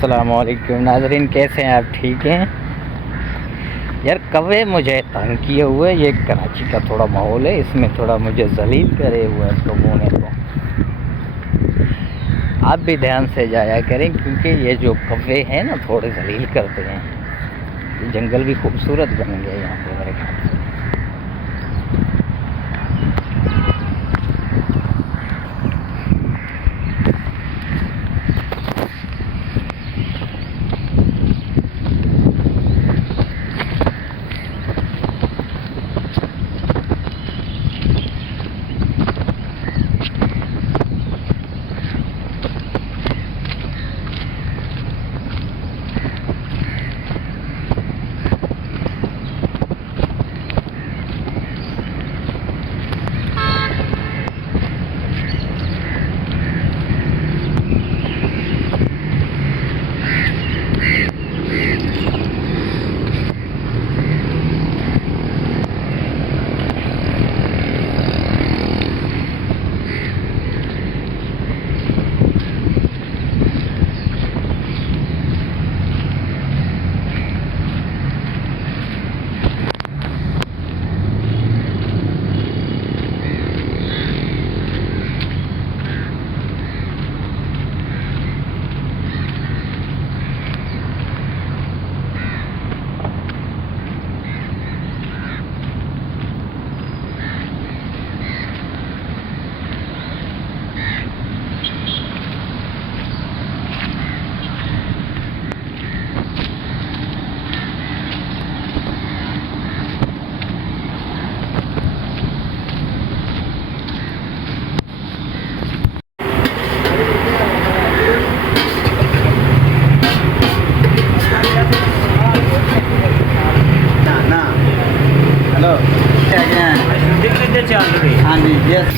अस्सलामुअलैकुम नाज़रीन, कैसे हैं आप? ठीक हैं यार। कौवे मुझे तंग किए हुए, ये कराची का थोड़ा माहौल है, इसमें थोड़ा मुझे जलील करे हुए हैं लोगों ने। तो आप भी ध्यान से जाया करें, क्योंकि ये जो कौवे हैं ना थोड़े जलील करते हैं। ये जंगल भी खूबसूरत बन गया यहाँ पे मेरे ख्याल से। हेलो, क्या हाँ जी, यस।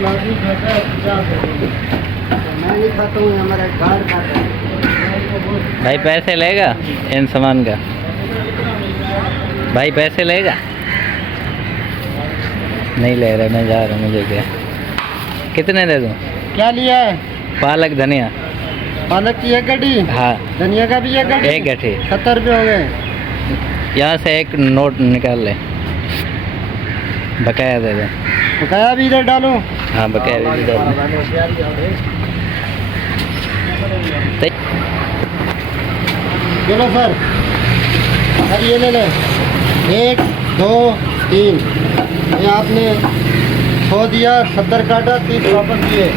मैं नहीं खाता हूँ, हमारा गार्ड खाता है। भाई पैसे लेगा इन सामान का? भाई पैसे लेगा? नहीं ले रहा, मैं जा रहा हूँ। मुझे क्या, कितने दे दूँ? क्या लिया है? पालक धनिया। पालक की एक गड्डी, हाँ, धनिया का भी एक गड्डी। एक गड्ढी। 70 रुपये हो गए। यहाँ से एक नोट निकाल ले, बकाया दे दे। बकाया भी इधर डालो। हाँ, बकाया भी डाल दे। चलो सर, सर ये ले ले। 1 2 3, ये आपने 100 दिया, 70 काटा, 30 वापस दिए।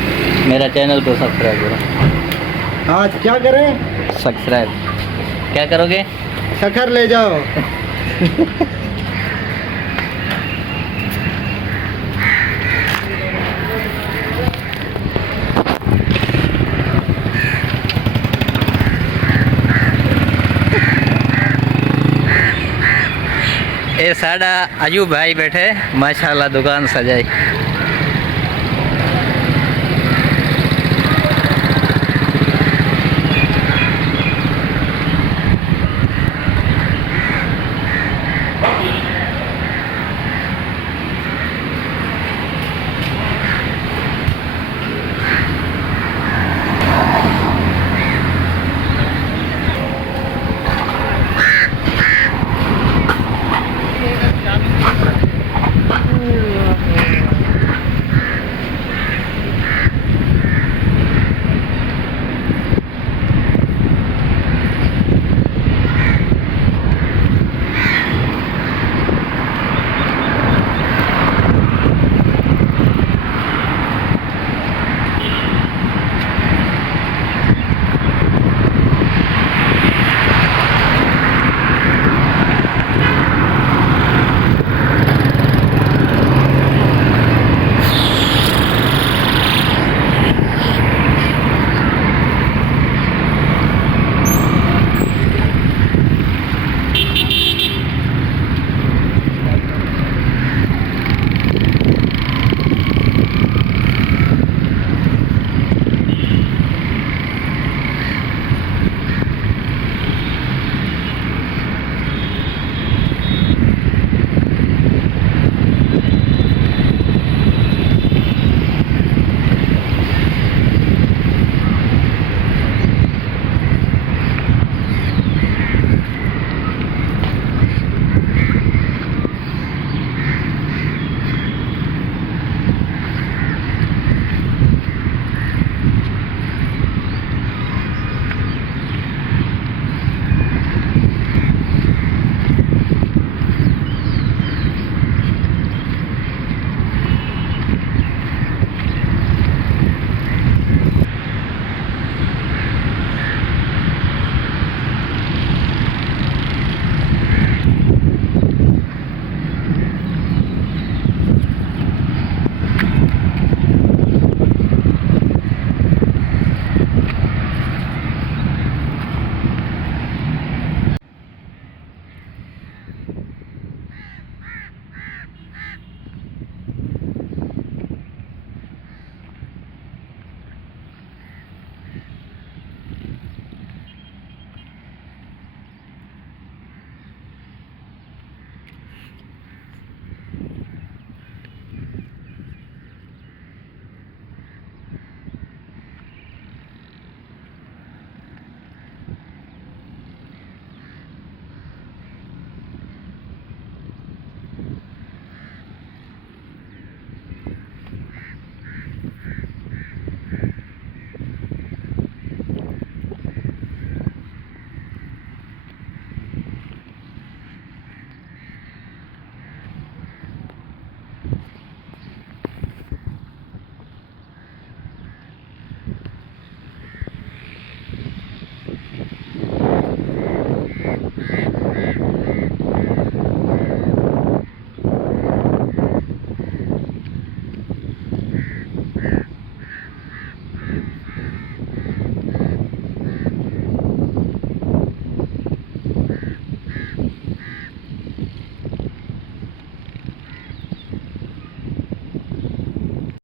मेरा चैनल को सब्सक्राइब करो। आज क्या करें? सब्सक्राइब क्या करोगे? शक्कर ले जाओ। ये साड़ा अयूब भाई बैठे, माशाल्लाह दुकान सजाई।